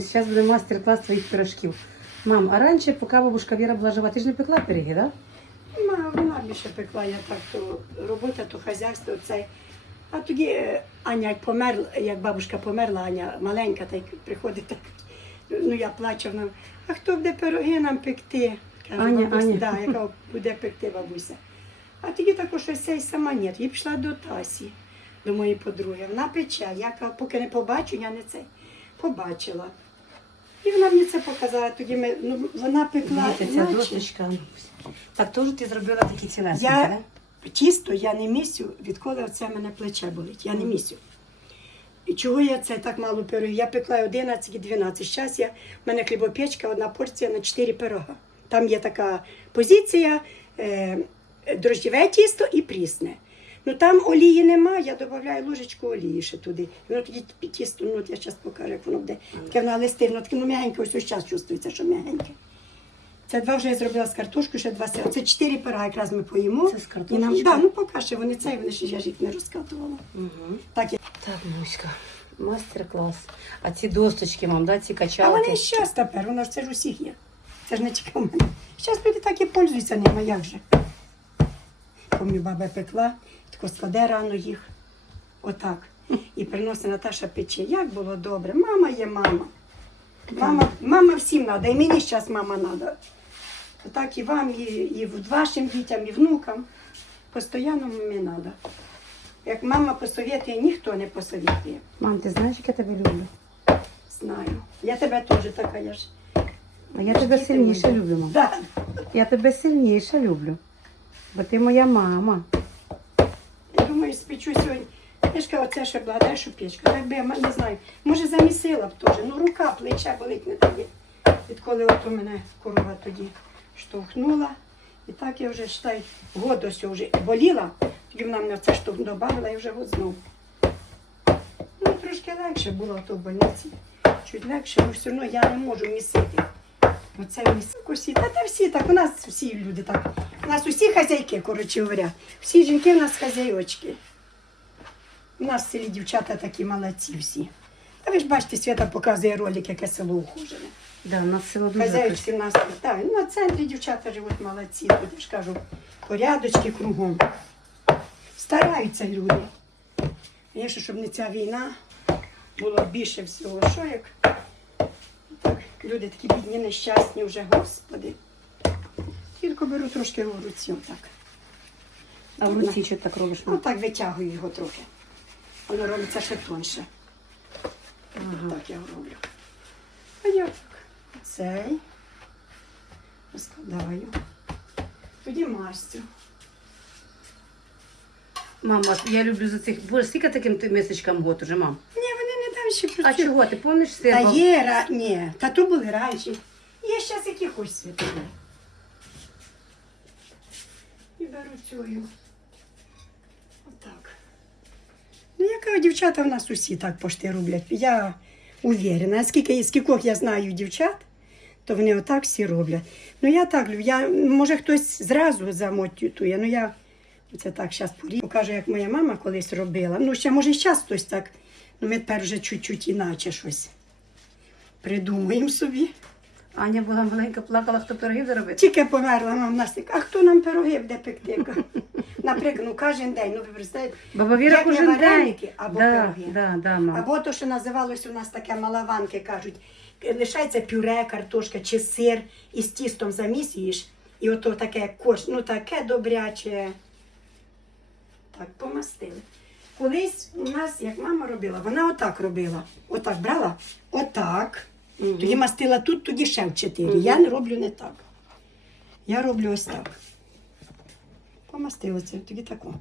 Зараз буде мастер-клас твоїх пирожків. Мам, а раніше, поки бабушка Віра була жива, ти ж не пекла пироги, так? Да? Вона більше пекла, я так то робота, то хазяйство, це. А тоді е, Аня як померла, як бабушка померла, Аня маленька, так приходить так. Ну я плачу, вона, а хто буде пироги нам пекти? Каже, Аня, Аня. Да, яка буде пекти бабуся. А тоді також ось й сама ні. Я пішла до Тасі, до моєї подруги. Вона пече. Я поки не побачу, я не це побачила. І вона мені це показала. Тоді ми, ну, вона пекла. Дивіться, ця іначе. досточка. Так теж ти зробила такі цілесенькі, Я так? тісто я не місю, відколи оце мене плече болить. Я не місю. І чого я це так мало пирогів? Я пекла 11 і 12. Зараз я, в мене хлібопечка, одна порція на 4 пирога. Там є така позиція, е, дрожджеве тісто і прісне. Ну там олії нема, я додаю ложечку олії ще туди. І воно тоді тісто, ну от я зараз покажу, як воно буде. Таке воно листи, воно таке ну, м'ягеньке, ось ось час чувствується, що м'ягеньке. Це два вже я зробила з картошкою, ще два сира. Це чотири пира якраз ми поїмо. Це з І нам, да, ну поки що вони це, вони ще я ж їх не розкатувала. Угу. Так, я- Так, Муська, мастер-клас. А ці досточки, мам, да, ці а вони щас тепер, воно ж це ж усіх є. Це ж не тільки в мене. Зараз люди так і пользуються ними, як же. Помню, баба пекла, тако складе рано їх. Отак. І приносить Наташа пече. Як було добре. Мама є мама. Мама, мама всім треба, і мені зараз мама треба. Так і вам, і, і вашим дітям, і внукам. Постоянно мені треба. Як мама посовітує, ніхто не посовітує. Мам, ти знаєш, як я тебе люблю? Знаю. Я тебе теж така, я ж. А я тебе сильніше люблю, мам. Да. Я тебе сильніше люблю. Бо ти моя мама. Я думаю, спечу сьогодні. Я ж кажу, оце ще благодарю, що печка. Так би я не знаю. Може замісила б теж. Ну рука, плече болить не тоді. Відколи от у мене корова тоді штовхнула. І так я вже считай, год ось вже боліла. Тоді вона мене це штовх додавала і вже год знов. Ну, трошки легше було то в больниці. Чуть легше, але все одно я не можу місити. Оце всі. Та та всі так, у нас всі люди так. У нас усі хазяйки, коротше говоря. Всі жінки у нас хазяйочки. У нас в селі дівчата такі молодці всі. Та ви ж бачите, Свята показує ролик, яке село ухожене. Да, у нас село дуже Хазяйочки в нас так. Ну, на центрі дівчата живуть молодці. Я ж кажу, порядочки кругом. Стараються люди. Звісно, щоб не ця війна, було більше всього. Що як? Так, люди такі бідні, нещасні вже, господи. Тільки беру трошки в руці, отак. А в руці що так робиш? Ну так витягую його трохи. Воно робиться ще тонше. Ага. Так я роблю. А я так. Цей розкладаю. Тоді мастю. Мама, я люблю за цих. Боже, скільки таким ти мисочкам год уже, мам? Ні, вони не там ще А працюють. чого? Ти помниш? Та є, ра... ні, та то були раніше. Є зараз які хоч світові. Цю. Отак. Ну, яка дівчата в нас усі так пошти роблять. Я уверена. Скільки, скількох я знаю дівчат, то вони отак всі роблять. Ну я так люблю. Я, може хтось зразу замотює, ну я це так зараз порі. Покажу, як моя мама колись робила. Ну, ще може зараз хтось так. Ну, ми тепер вже чуть-чуть іначе щось придумаємо собі. Аня була маленька, плакала, хто пироги заробити. Тільки померла мама в нас так, а хто нам пироги буде пекти? Наприклад, ну кожен день, ну ви представляєте, Баба Віра як не кожен день. або да, пироги. да, да, мам. Або то, що називалось у нас таке малаванки, кажуть, лишається пюре, картошка чи сир, і з тістом замісюєш, і ото таке кош, ну таке добряче. Так, помастили. Колись у нас, як мама робила, вона отак робила. Отак брала, отак. Мгм. Тоді мастила тут, тоді ще в чотири. Мгм. Я не роблю не так. Я роблю ось так. Помастила це, тоді тако.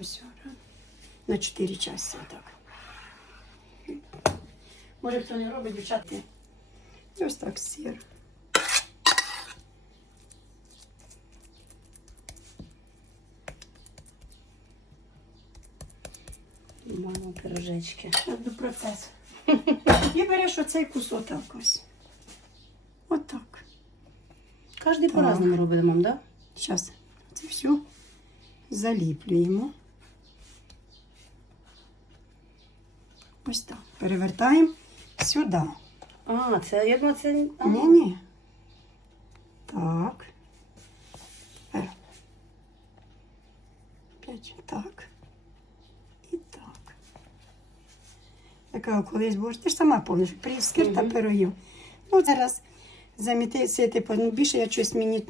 Ось на чотири часи отак. Може, хто не робить, дівчата. І ось так сир. Мама, пирожечки. Так, до процесу. І береш оцей кусок ось. Отак. Кожен по-разному робить, мам, да? Зараз це все заліплюємо. Ось так. Перевертаємо Сюди. А, це, я думаю, це... Ні, ні. Так. Е. П'ять. Так. І так. Така колись була. Ти ж сама пам'ятаєш, пріскир та Мгм. пирогів. Ну, зараз замітити, ну, більше я щось мені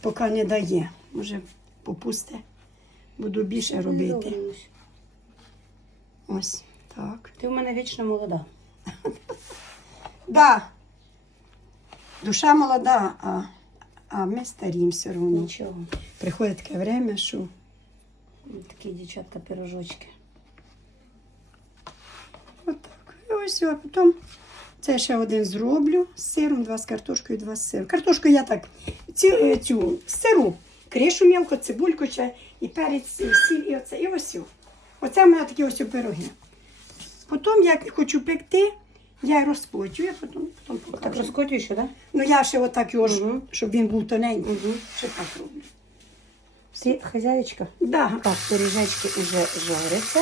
поки не дає. Може, попусте. Буду більше робити. Добре. Ось так. Ти в мене вічно молода. Да. Душа молода, а, а ми старім все одно. Нічого. Приходить таке время, що Такі дівчатка пирожочки. Отак. І ось, а потім це ще один зроблю з сиром, два з картошкою, два з сиром. Картошку я так цю, е, цю сиру, кришу м'ялко, цибульку ще, і перець, і сіль, і оце, і ось. Оце в мене такі ось пироги. Потім, як хочу пекти, я розпочую, а потім, потім Так покажу. ще, так? Ну я ще отак його, Мгм. щоб він був тоненький. Угу. Ще так роблю. Всі хазяєчка. Да. Так, пиріжечки вже жаряться.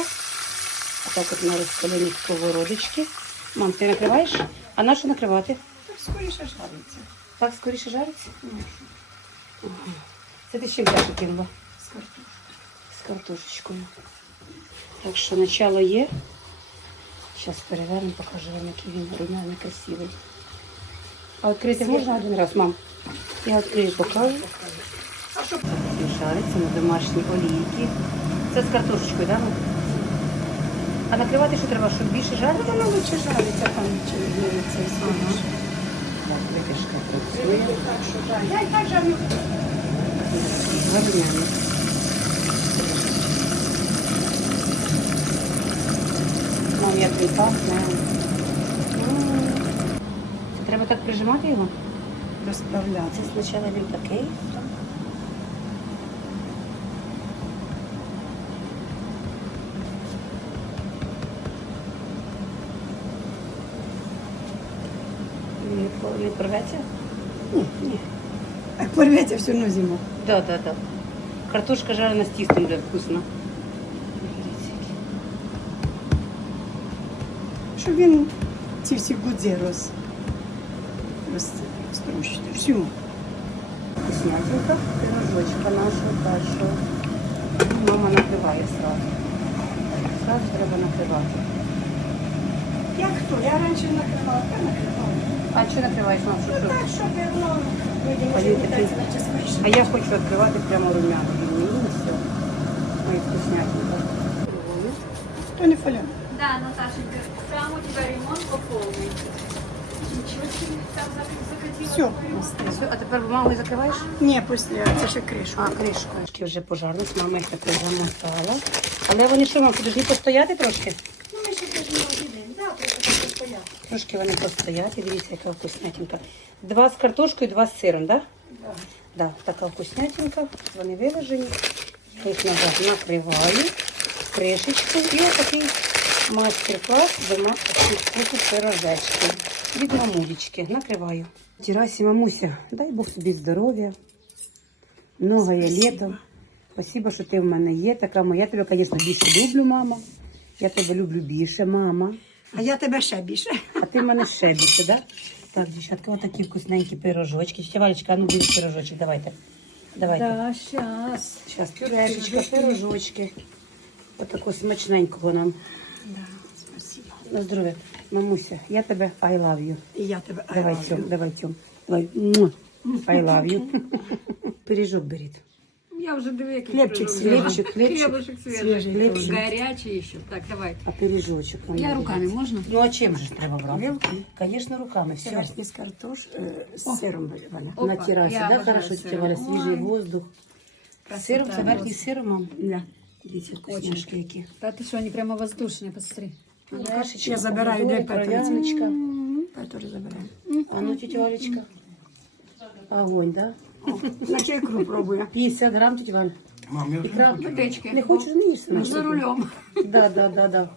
Так от на розпаленій сковородочці. Мам, ти накриваєш? А на що накривати? Так скоріше жариться. Так скоріше жариться? Ну, Це ти ще бляшки кинула? з картошкою. З картошечкою. Так що начало є. Зараз перевернемо, покажу вам, який він румяний, красивий. А відкрити можна один раз, мам? Я відкрию, покажу. А що? Жариться на домашній олійці. Це з картошечкою, так? Да? А накривати що треба, щоб більше Ну, жарити? воно лучше жариться там, чи віриться і скоріше. Так, працює. Так що, так. Я і так жарю. Гарняно. Мам, як він пахне. Це треба так прижимати його? Розправляти. Це спочатку він такий. Він по- Ні, ні. А порветься все одно зиму. Да, да, да. Картошка жарена з тістом буде вкусно. Щоб він ці всі гудзи роз... роз... розтрущити. Всю. Вкуснятинка, пирожочка нашого першого. Мама накриває сразу. Сразу треба накривати. Як хто? Я раніше накривала, я накривала. А що накриваєш, мам? Що, Ну що? так, щоб воно люди А він питається, такий- наче смачно. А я хочу відкривати прямо румяно. Мені і все. Мої вкуснятинка. То не фоляно. Да, Наташенька, там у тебя ремонт по полной. Ничего себе, там зак- закатила. Все. Все, а тепер бумагою закриваєш? Ні, після, це ще кришку. А, кришку. Кришки вже пожарились, мама їх так замотала. Але вони що, мам, будуть постояти трошки? Трошки вони постоять, і дивіться, яка вкуснятинка. Два з картошкою, два з сиром, так? Да? Да. Да, така вкуснятинка. Вони вилежені. Я їх назад накриваю кришечкою. І отакий майстер-клас вкусу пирожечки. Від мамулечки. Накриваю. Тірасі, мамуся, дай Бог собі здоров'я. Нове літо. Спасибо, що ти в мене є. Така моя. Я тебе, звісно, більше люблю, мама. Я тебе люблю більше, мама. А я тебе ще більше. А ти мене ще більше, да? Так, дівчатка, отакі вкусненькі пирожочки. Тетя Валечка, а ну більше пирожочок, давайте. Давайте. Да, сейчас. Зараз пюрешечка, пирожочки. Отаку смачненького нам. Да, спасибо. На здоров'я. Мамуся, я тебе I love you. І я тебе I Давай, love Тьом, you. давай, Тьом. Давай. Муа. I love you. Пиріжок беріть. Я уже две какие Хлебчик прожила. свежий. Хлебчик, хлебчик. Хлебушек свежий. Свежий хлебчик. Горячий еще. Так, давай. А пиріжочок нам Я беріть. руками можно? Ну а чим же ж треба брати? Вилки. Звісно, руками. Це Все. верхній з картош е, з сиром Валя. Опа, На террасе, я да, обожаю хорошо, сыр. тетя Валя, свежий Ой. воздух. Красота Сиром, це верхній просто. сиром, мам. Да. Дивіться, вкусняшки які. Да ты что, они прямо воздушные, посмотри. Ну, кашечка, Я забираю, помидори, де Петя? кров'яночка. Я теж забираю. А ну, тетя Валечка. Огонь, да? На чайку пробує. 50 грам, тетя Валя. Мам, я Ікра. Не хочеш, не їж сама. За рулем. Да, да, да, да.